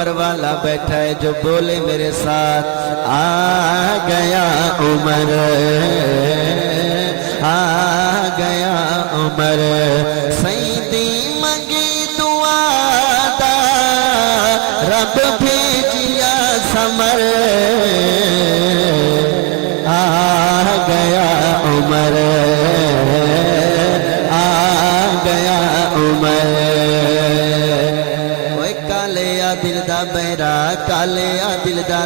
عمر والا بیٹھا ہے جو بولے میرے ساتھ آ گیا عمر، آ گیا عمر، سیدی منگی دعا دا رب بھیجیا سمر، آ گیا عمر، آ گیا عمر۔ اوے کالیا دل دا بہرا، کالیا دل دا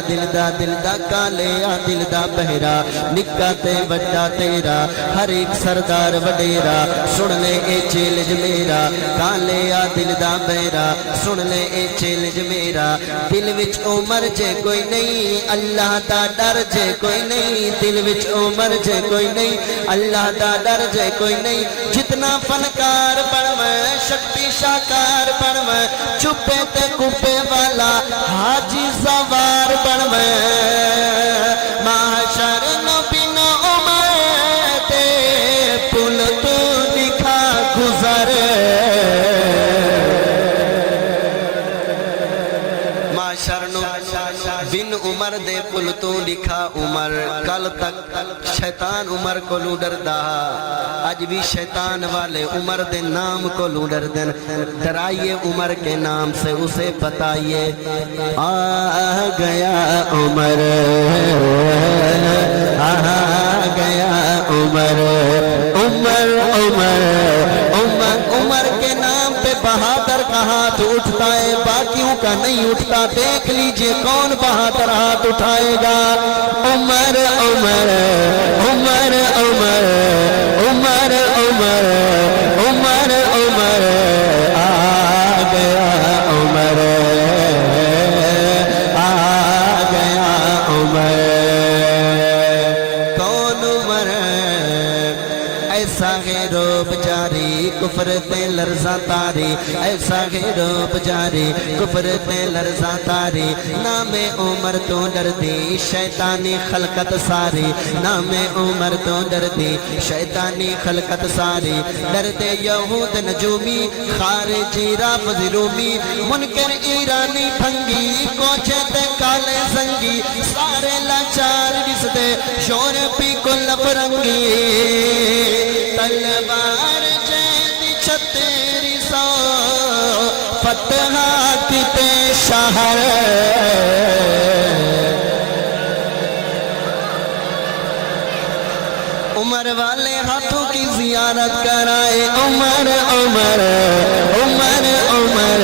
کالیا دل دا بہرا، نکا تے بڑا تیرا ہر ایک سردار وڈیرا، سن لے اے چیلنج میرا، کالیا دل دا بہرا، سن لے اے چیلنج میرا، دل وچ عمر جے کوئی نہیں، اللہ دا ڈر جے کوئی نہیں، دل وچ عمر جے کوئی نہیں، اللہ دا ڈر جے کوئی نہیں، جتنا فنکار بنویں شکتی شاکار بنویں، چپے تے کپے والا حاجی سوار بنویں، محشر نو بن عمر تے پل تو دکھا گزر، محشر نو بن عمر دے پل تو لکھا عمر، کل تک شیطان عمر کو لو ڈردا، آج بھی شیطان والے عمر دے نام کو لو ڈر دن، ڈرائیے عمر کے نام سے اسے بتائیے آ گیا عمر، آ گیا عمر، عمر عمر عمر، عمر کے نام پہ بہادر کا ہاتھ اٹھتا ہے، باقیوں کا نہیں اٹھتا، دیکھ لیجئے کون بہادر ہاتھ اٹھائے گا، عمر عمر عمر عمر عمر عمر عمر عمر، آ گیا عمر، آ گیا عمر، کون عمر ایسا ہے روب جاری کفر تے لرزاں تاری، ایسا ہے روب جاری کفر تے لرزاں تاری، نام عمر تو ڈردی شیطانی خلقت ساری، نام عمر تو ڈردی شیطانی خلقت ساری، ڈرتے یہود نجومی خارجی رافض رومی، منکر ایرانی پھنگی کوچے تے کالے زنگی، سارے لاچار جس دے شور پی کو لفرنگی، تلوار جیدی چھتری سو فتح کتے شہر، عمر والے ہاتھوں کی زیارت کرائے، عمر عمر عمر عمر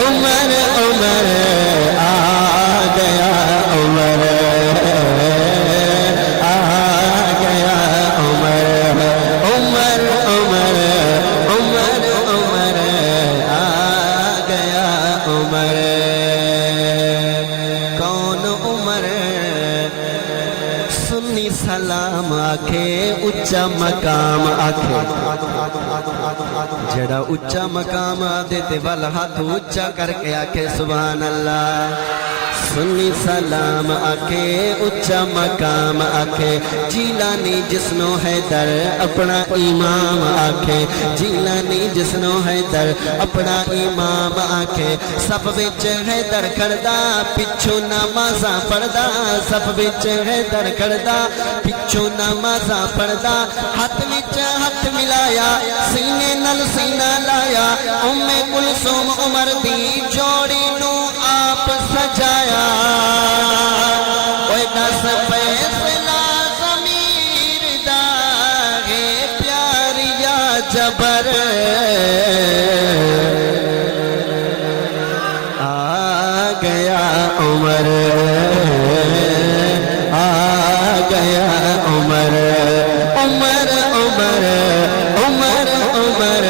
عمر عمر، آ گیا عمر، آ گیا عمر، عمر عمر عمر عمر، آ گیا عمر، کون عمر سنی سلام آکھے اچا مقام آکھے، جڑا اچا مقام آدھے تے وال ہاتھ اچا کر کے آکھے سبحان اللہ، سنی سلام آکھے اچا مقام آکھے، جیلانی جسنو حیدر اپنا امام آکھے، جیلانی جسنو حیدر اپنا امام آکھے، سب وچ حیدر کھڑدا پچھو نمازاں پڑھدا، سب وچ حیدر کھڑدا پچھو نمازاں پڑھدا، ہاتھ وچ ہاتھ ملایا سینے نل سینہ لایا، ام کلثوم عمر دی جوڑی نو آپ سجایا، اوے دس فیصلہ ضمیر دا ہے پیار یا جبر، آ گیا عمر، آ گیا عمر، عمر عمر عمر عمر،